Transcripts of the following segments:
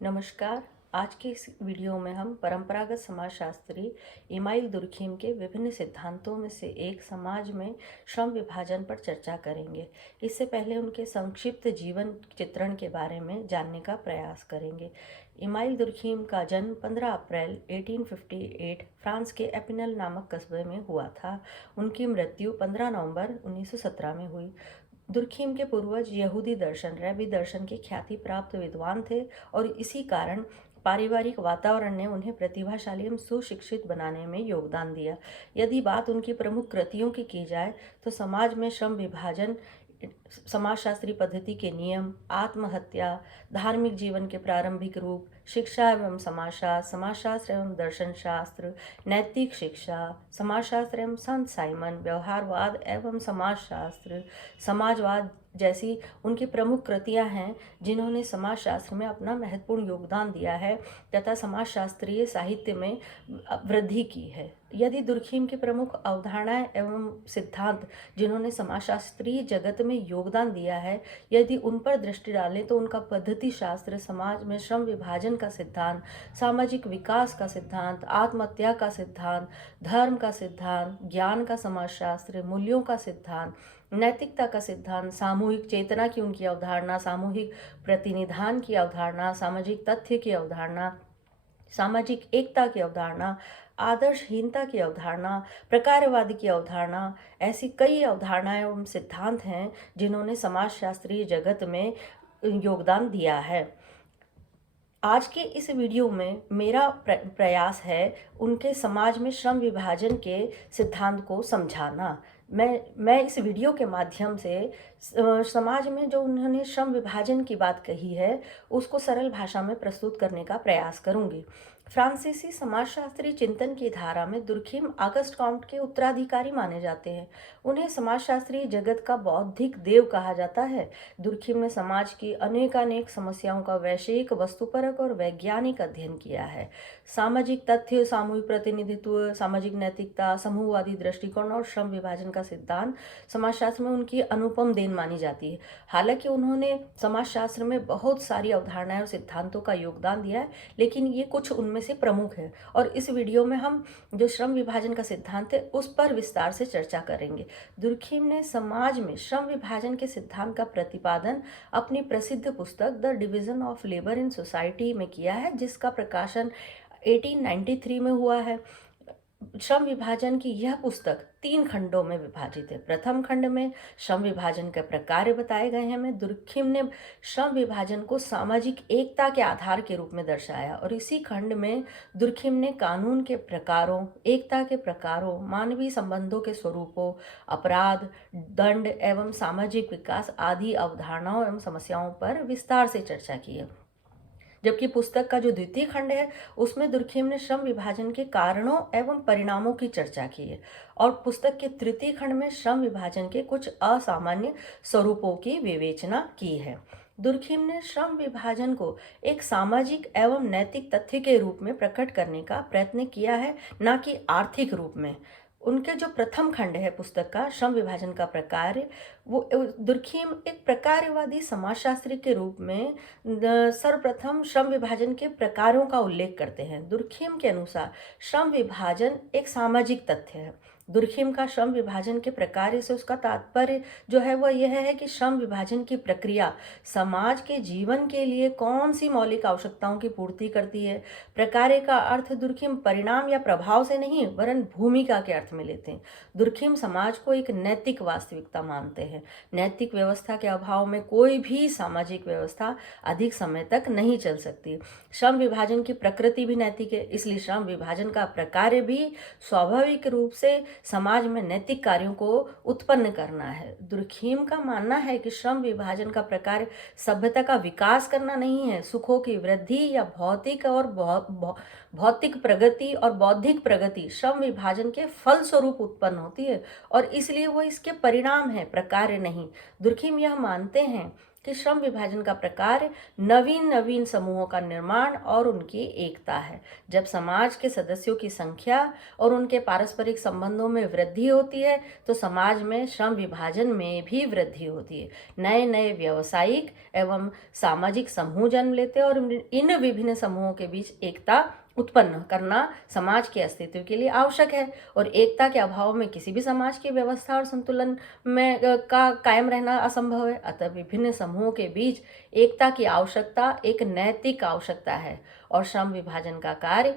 नमस्कार। आज के इस वीडियो में हम परंपरागत समाजशास्त्री इमाइल दुर्खीम के विभिन्न सिद्धांतों में से एक समाज में श्रम विभाजन पर चर्चा करेंगे। इससे पहले उनके संक्षिप्त जीवन चित्रण के बारे में जानने का प्रयास करेंगे। इमाइल दुर्खीम का जन्म 15 अप्रैल 1858 फ्रांस के एपिनल नामक कस्बे में हुआ था। उनकी मृत्यु 15 नवंबर 1917 में हुई। दुर्खीम के पूर्वज यहूदी दर्शन रैबी दर्शन के ख्याति प्राप्त विद्वान थे और इसी कारण पारिवारिक वातावरण ने उन्हें प्रतिभाशाली एवं सुशिक्षित बनाने में योगदान दिया। यदि बात उनकी प्रमुख कृतियों की जाए तो समाज में श्रम विभाजन, समाजशास्त्री पद्धति के नियम, आत्महत्या, धार्मिक जीवन के प्रारंभिक रूप, शिक्षा एवं समाजशास्त्र, समाजशास्त्र एवं दर्शन शास्त्र, नैतिक शिक्षा, समाजशास्त्र एवं संत साइमन, व्यवहारवाद एवं समाजशास्त्र, समाजवाद जैसी उनकी प्रमुख कृतियां हैं जिन्होंने समाजशास्त्र में अपना महत्वपूर्ण योगदान दिया है तथा समाजशास्त्रीय साहित्य में वृद्धि की है। यदि दुर्खीम की प्रमुख अवधारणाएं एवं सिद्धांत जिन्होंने समाजशास्त्रीय जगत में योगदान दिया है, यदि उन पर दृष्टि डालें तो उनका पद्धति शास्त्र, समाज में श्रम विभाजन का सिद्धांत, सामाजिक विकास का सिद्धांत, आत्महत्या का सिद्धांत, धर्म का सिद्धांत, ज्ञान का समाजशास्त्र, मूल्यों का सिद्धांत, नैतिकता का सिद्धांत, सामूहिक चेतना की उनकी अवधारणा, सामूहिक प्रतिनिधान की अवधारणा, सामाजिक तथ्य की अवधारणा, सामाजिक एकता की अवधारणा, आदर्शहीनता की अवधारणा, प्रकारवाद की अवधारणा, ऐसी कई अवधारणाएं एवं सिद्धांत हैं जिन्होंने समाजशास्त्रीय जगत में योगदान दिया है। आज के इस वीडियो में मेरा प्रयास है उनके समाज में श्रम विभाजन के सिद्धांत को समझाना। मैं इस वीडियो के माध्यम से समाज में जो उन्होंने श्रम विभाजन की बात कही है उसको सरल भाषा में प्रस्तुत करने का प्रयास करूंगी। फ्रांसीसी समाजशास्त्री चिंतन की धारा में दुर्खीम ऑगस्ट कॉम्ट के उत्तराधिकारी माने जाते हैं। उन्हें समाजशास्त्रीय जगत का बौद्धिक देव कहा जाता है। दुर्खीम ने समाज की अनेकानेक समस्याओं का वैषयिक, वस्तुपरक और वैज्ञानिक अध्ययन किया है। सामाजिक तथ्य, सामूहिक प्रतिनिधित्व, सामाजिक नैतिकता, समूहवादी दृष्टिकोण और श्रम विभाजन का सिद्धांत समाजशास्त्र में उनकी अनुपम देन मानी जाती है। हालांकि उन्होंने समाजशास्त्र में बहुत सारी अवधारणाएं और सिद्धांतों का योगदान दिया है, लेकिन ये कुछ उनमें से प्रमुख है और इस वीडियो में हम जो श्रम विभाजन का सिद्धांत है उस पर विस्तार से चर्चा करेंगे। दुर्खीम ने समाज में श्रम विभाजन के सिद्धांत का प्रतिपादन अपनी प्रसिद्ध पुस्तक the division of labour in society में किया है, जिसका प्रकाशन 1893 में हुआ है। श्रम विभाजन की यह पुस्तक 3 खंडों में विभाजित है। प्रथम खंड में श्रम विभाजन के प्रकार बताए गए हैं। में दुर्खीम ने श्रम विभाजन को सामाजिक एकता के आधार के रूप में दर्शाया और इसी खंड में दुर्खीम ने कानून के प्रकारों, एकता के प्रकारों, मानवीय संबंधों के स्वरूपों, अपराध, दंड एवं सामाजिक विकास आदि अवधारणाओं एवं समस्याओं पर विस्तार से चर्चा की है। जबकि पुस्तक का जो द्वितीय खंड है उसमें दुर्खीम ने श्रम विभाजन के कारणों एवं परिणामों की चर्चा की है और पुस्तक के तृतीय खंड में श्रम विभाजन के कुछ असामान्य स्वरूपों की विवेचना की है। दुर्खीम ने श्रम विभाजन को एक सामाजिक एवं नैतिक तथ्य के रूप में प्रकट करने का प्रयत्न किया है, न कि आर्थिक रूप में। उनके जो प्रथम खंड है पुस्तक का, श्रम विभाजन का प्रकार, वो दुर्खीम एक प्रकारवादी समाजशास्त्री के रूप में सर्वप्रथम श्रम विभाजन के प्रकारों का उल्लेख करते हैं। दुर्खीम के अनुसार श्रम विभाजन एक सामाजिक तथ्य है। दुर्खीम का श्रम विभाजन के प्रकार से उसका तात्पर्य जो है वह यह है कि श्रम विभाजन की प्रक्रिया समाज के जीवन के लिए कौन सी मौलिक आवश्यकताओं की पूर्ति करती है। प्रकार का अर्थ दुर्खीम परिणाम या प्रभाव से नहीं वरन भूमिका के अर्थ में लेते हैं। दुर्खीम समाज को एक नैतिक वास्तविकता मानते हैं। नैतिक व्यवस्था के अभाव में कोई भी सामाजिक व्यवस्था अधिक समय तक नहीं चल सकती। श्रम विभाजन की प्रकृति भी नैतिक है, इसलिए श्रम विभाजन का प्रकार भी स्वाभाविक रूप से समाज में नैतिक कार्यों को उत्पन्न करना है। दुर्खीम का मानना है कि श्रम विभाजन का प्रकार सभ्यता का विकास करना नहीं है, सुखों की वृद्धि या भौतिक प्रगति और बौद्धिक प्रगति श्रम विभाजन के फल स्वरूप उत्पन्न होती है और इसलिए वो इसके परिणाम है, प्रकार नहीं। दुर्खीम यह मानते हैं कि श्रम विभाजन का प्रकार नवीन नवीन समूहों का निर्माण और उनकी एकता है। जब समाज के सदस्यों की संख्या और उनके पारस्परिक संबंधों में वृद्धि होती है तो समाज में श्रम विभाजन में भी वृद्धि होती है। नए नए व्यावसायिक एवं सामाजिक समूह जन्म लेते हैं और इन विभिन्न समूहों के बीच एकता उत्पन्न करना समाज के अस्तित्व के लिए आवश्यक है, और एकता के अभाव में किसी भी समाज की व्यवस्था और संतुलन में का कायम रहना असंभव है। अतः विभिन्न समूहों के बीच एकता की आवश्यकता एक नैतिक आवश्यकता है और श्रम विभाजन का कार्य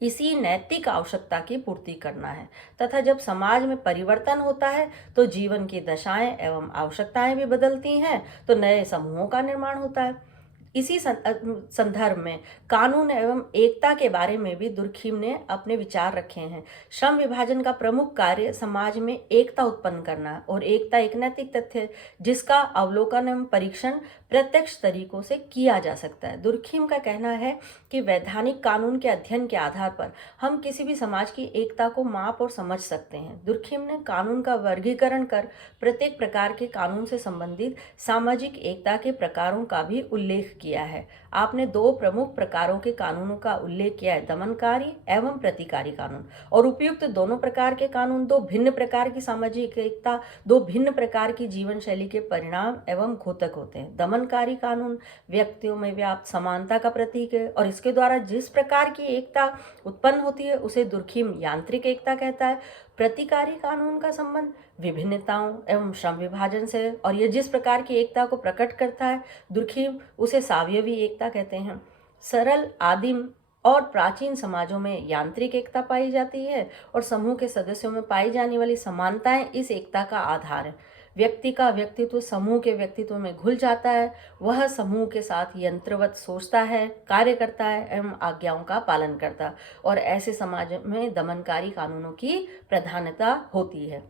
इसी नैतिक आवश्यकता की पूर्ति करना है। तथा जब समाज में परिवर्तन होता है तो जीवन की दशाएं एवं आवश्यकताएं भी बदलती हैं, तो नए समूहों का निर्माण होता है। इसी संदर्भ में कानून एवं एकता के बारे में भी दुर्खीम ने अपने विचार रखे हैं। श्रम विभाजन का प्रमुख कार्य समाज में एकता उत्पन्न करना है, और एकता एक नैतिक तथ्य है जिसका अवलोकन एवं परीक्षण प्रत्यक्ष तरीकों से किया जा सकता है। दुर्खीम का कहना है कि वैधानिक कानून के अध्ययन के आधार पर हम किसी भी समाज की एकता को माप और समझ सकते हैं। दुर्खीम ने कानून का वर्गीकरण कर प्रत्येक प्रकार के कानून से संबंधित सामाजिक एकता के प्रकारों का भी उल्लेख किया है। आपने दो प्रमुख प्रकारों के कानूनों का उल्लेख किया है, दमनकारी एवं प्रतिकारी कानून, और उपयुक्त दोनों प्रकार के कानून दो भिन्न प्रकार की सामाजिक एकता, दो भिन्न प्रकार की जीवन शैली के परिणाम एवं घोतक होते हैं। दमनकारी कानून व्यक्तियों में व्याप्त समानता का प्रतीक है और इसके द्वारा जिस प्रकार की एकता उत्पन्न होती है उसे दुर्खीम यांत्रिक एकता कहता है। प्रतिकारी कानून का संबंध विभिन्नताओं एवं श्रम विभाजन से, और यह जिस प्रकार की एकता को प्रकट करता है दुर्खीम उसे सावयवी एकता कहते हैं। सरल, आदिम और प्राचीन समाजों में यांत्रिक एकता पाई जाती है और समूह के सदस्यों में पाई जाने वाली समानताएं इस एकता का आधार है। व्यक्ति का व्यक्तित्व समूह के व्यक्तित्व में घुल जाता है, वह समूह के साथ यंत्रवत सोचता है, कार्य करता है एवं आज्ञाओं का पालन करता है, और ऐसे समाज में दमनकारी कानूनों की प्रधानता होती है।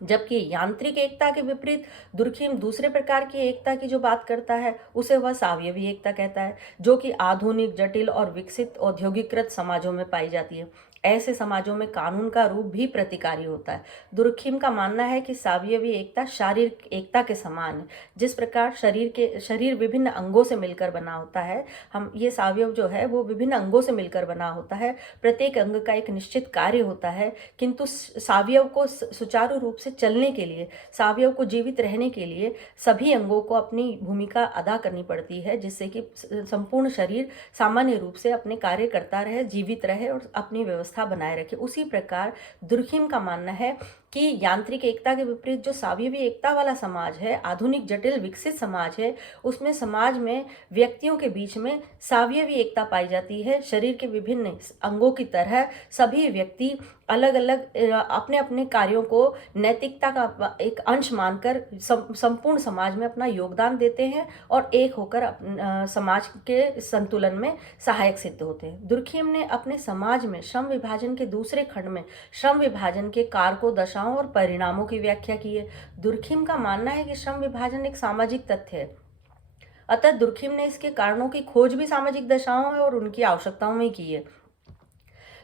जबकि यांत्रिक एकता के विपरीत दुर्खीम दूसरे प्रकार की एकता की जो बात करता है उसे वह सावयवी एकता कहता है, जो कि आधुनिक, जटिल और विकसित औद्योगिकृत समाजों में पाई जाती है। ऐसे समाजों में कानून का रूप भी प्रतिकारी होता है। दुर्खीम का मानना है कि सावयवी एकता शारीरिक एकता के समान है। जिस प्रकार शरीर विभिन्न अंगों से मिलकर बना होता है, हम ये सावयव जो है वो विभिन्न अंगों से मिलकर बना होता है, प्रत्येक अंग का एक निश्चित कार्य होता है, किंतु सावयव को सुचारू रूप से चलने के लिए, सावयव को जीवित रहने के लिए सभी अंगों को अपनी भूमिका अदा करनी पड़ती है, जिससे कि संपूर्ण शरीर सामान्य रूप से अपने कार्य करता रहे, जीवित रहे और अपनी व्यवस्था बनाए रखे। उसी प्रकार दुर्खीम का मानना है कि यांत्रिक एकता के विपरीत जो सावयवी एकता वाला समाज है, आधुनिक, जटिल, विकसित समाज है, उसमें समाज में व्यक्तियों के बीच में सावयवी एकता पाई जाती है। शरीर के विभिन्न अंगों की तरह सभी व्यक्ति अलग अलग अपने अपने कार्यों को नैतिकता का एक अंश मानकर संपूर्ण समाज में अपना योगदान देते हैं और एक होकर समाज के संतुलन में सहायक सिद्ध होते हैं। दुर्खीम ने अपने समाज में श्रम विभाजन के दूसरे खंड में श्रम विभाजन के कारकों, दशाओं और परिणामों की व्याख्या की है। दुर्खीम का मानना है कि श्रम विभाजन एक सामाजिक तथ्य है, अतः दुर्खीम ने इसके कारणों की खोज भी सामाजिक दशाओं और उनकी आवश्यकताओं में की है।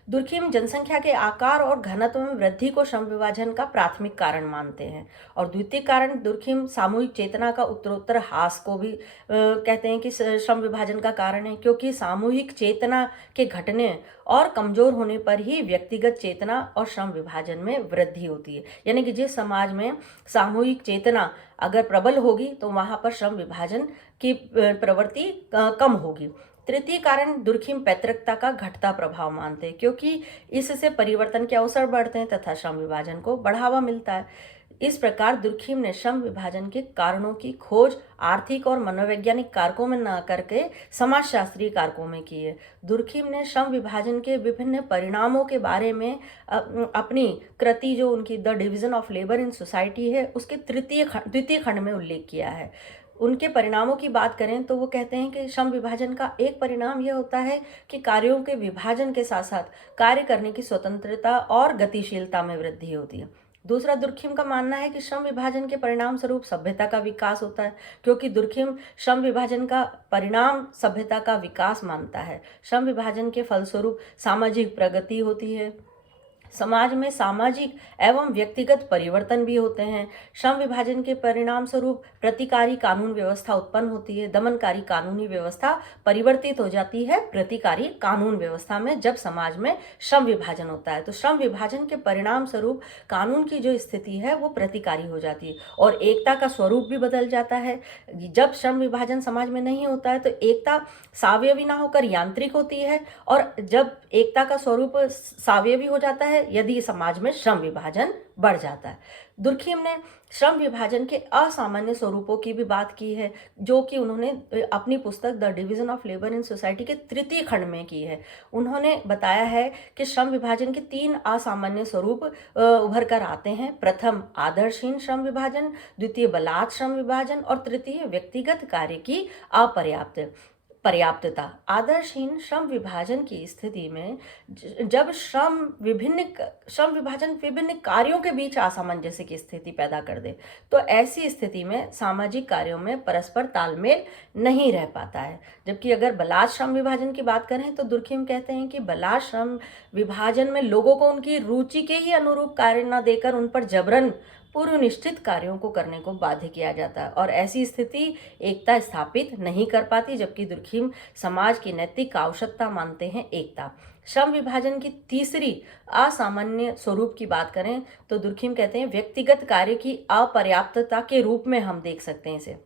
दुर्खीम जनसंख्या के आकार और घनत्व में वृद्धि को श्रम विभाजन का प्राथमिक कारण मानते हैं, और द्वितीय कारण दुर्खीम सामूहिक चेतना का उत्तरोत्तर ह्रास को भी कहते हैं कि श्रम विभाजन का कारण है, क्योंकि सामूहिक चेतना के घटने और कमजोर होने पर ही व्यक्तिगत चेतना और श्रम विभाजन में वृद्धि होती है। यानी कि जिस समाज में सामूहिक चेतना अगर प्रबल होगी तो वहां पर श्रम विभाजन की प्रवृत्ति कम होगी। तृतीय कारण दुर्खीम पैतृकता का घटता प्रभाव मानते हैं, क्योंकि इससे परिवर्तन के अवसर बढ़ते हैं तथा श्रम विभाजन को बढ़ावा मिलता है। इस प्रकार दुर्खीम ने श्रम विभाजन के कारणों की खोज आर्थिक और मनोवैज्ञानिक कारकों में न करके समाजशास्त्रीय कारकों में की है। दुर्खीम ने श्रम विभाजन के विभिन्न परिणामों के बारे में अपनी कृति, जो उनकी the division of labour in society है, उसके द्वितीय खंड में उल्लेख किया है। उनके परिणामों की बात करें तो वो कहते हैं कि श्रम विभाजन का एक परिणाम यह होता है कि कार्यों के विभाजन के साथ साथ कार्य करने की स्वतंत्रता और गतिशीलता में वृद्धि होती है। दूसरा, दुर्खीम का मानना है कि श्रम विभाजन के परिणाम स्वरूप सभ्यता का विकास होता है, क्योंकि दुर्खीम श्रम विभाजन का परिणाम सभ्यता का विकास मानता है। श्रम विभाजन के फलस्वरूप सामाजिक प्रगति होती है, समाज में सामाजिक एवं व्यक्तिगत परिवर्तन भी होते हैं। श्रम विभाजन के परिणाम स्वरूप प्रतिकारी कानून व्यवस्था उत्पन्न होती है। दमनकारी कानूनी व्यवस्था परिवर्तित हो जाती है प्रतिकारी कानून व्यवस्था में जब समाज में श्रम विभाजन होता है। तो श्रम विभाजन के परिणाम स्वरूप कानून की जो स्थिति है वो प्रतिकारी हो जाती है और एकता का स्वरूप भी बदल जाता है। जब श्रम विभाजन समाज में नहीं होता है तो एकता सावयवी ना होकर यांत्रिक होती है, और जब एकता का स्वरूप सावयवी हो जाता है यदि समाज में श्रम विभाजन बढ़ जाता है। दुर्खिम ने श्रम विभाजन के असामान्य स्वरूपों की भी बात की है, जो कि उन्होंने अपनी पुस्तक the division of labour in society के तृतीय खंड में की है। उन्होंने बताया है कि श्रम विभाजन के 3 असामान्य स्वरूप उभर कर आते हैं। प्रथम आदर्शहीन श्रम विभाजन, द्वितीय बलात् श्रम विभाजन और तृतीय व्यक्तिगत कार्य की पर्याप्तता। आदर्शहीन श्रम विभाजन की स्थिति में जब श्रम विभाजन विभिन्न कार्यों के बीच असामंजस्य की स्थिति पैदा कर दे, तो ऐसी स्थिति में सामाजिक कार्यों में परस्पर तालमेल नहीं रह पाता है। जबकि अगर बलात् श्रम विभाजन की बात करें तो दुर्खिम कहते हैं कि बलात् श्रम विभाजन में लोगों को उनकी रुचि के ही अनुरूप कार्य न देकर उन पर जबरन पूर्व निश्चित कार्यों को करने को बाध्य किया जाता है और ऐसी स्थिति एकता स्थापित नहीं कर पाती। जबकि दुर्खिम समाज की नैतिक आवश्यकता मानते हैं एकता। श्रम विभाजन की तीसरी असामान्य स्वरूप की बात करें तो दुर्खिम कहते हैं व्यक्तिगत कार्य की अपर्याप्तता के रूप में हम देख सकते हैं इसे।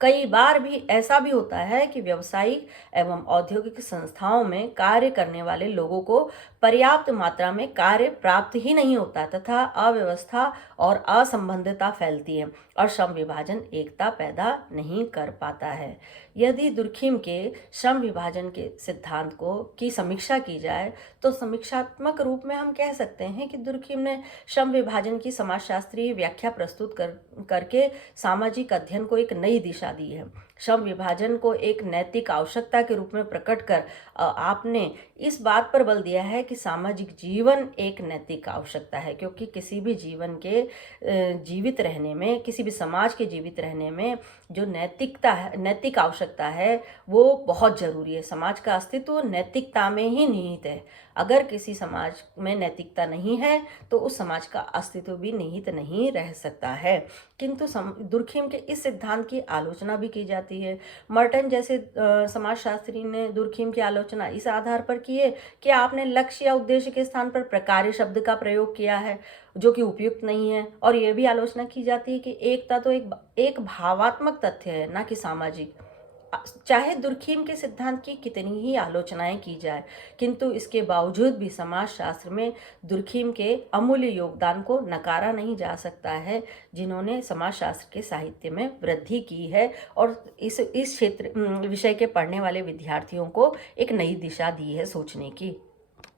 कई बार भी ऐसा भी होता है कि व्यावसायिक एवं औद्योगिक संस्थाओं में कार्य करने वाले लोगों को पर्याप्त मात्रा में कार्य प्राप्त ही नहीं होता तथा अव्यवस्था और असंबद्धता फैलती है और श्रम विभाजन एकता पैदा नहीं कर पाता है। यदि दुर्खिम के श्रम विभाजन के सिद्धांत की समीक्षा की जाए तो समीक्षात्मक रूप में हम कह सकते हैं कि दुर्खिम ने श्रम विभाजन की समाजशास्त्रीय व्याख्या प्रस्तुत करके सामाजिक अध्ययन को एक नई दिशा दी है। श्रम विभाजन को एक नैतिक आवश्यकता के रूप में प्रकट कर आपने इस बात पर बल दिया है कि सामाजिक जीवन एक नैतिक आवश्यकता है, क्योंकि किसी भी जीवन के जीवित रहने में, किसी भी समाज के जीवित रहने में जो नैतिक आवश्यकता है वो बहुत ज़रूरी है। समाज का अस्तित्व नैतिकता में ही निहित है। अगर किसी समाज में नैतिकता नहीं है तो उस समाज का अस्तित्व भी निहित नहीं रह सकता है। किंतु दुर्खिम के इस सिद्धांत की आलोचना भी की जाती है। मर्टन जैसे समाजशास्त्री ने दुर्खिम की आलोचना इस आधार पर की है कि आपने लक्ष्य या उद्देश्य के स्थान पर प्रकार्य शब्द का प्रयोग किया है जो कि उपयुक्त नहीं है। और यह भी आलोचना की जाती है कि एकता तो एक भावात्मक तथ्य है, ना कि सामाजिक। चाहे दुर्खिम के सिद्धांत की कितनी ही आलोचनाएं की जाए, किंतु इसके बावजूद भी समाजशास्त्र में दुर्खिम के अमूल्य योगदान को नकारा नहीं जा सकता है, जिन्होंने समाजशास्त्र के साहित्य में वृद्धि की है और इस क्षेत्र विषय के पढ़ने वाले विद्यार्थियों को एक नई दिशा दी है सोचने की।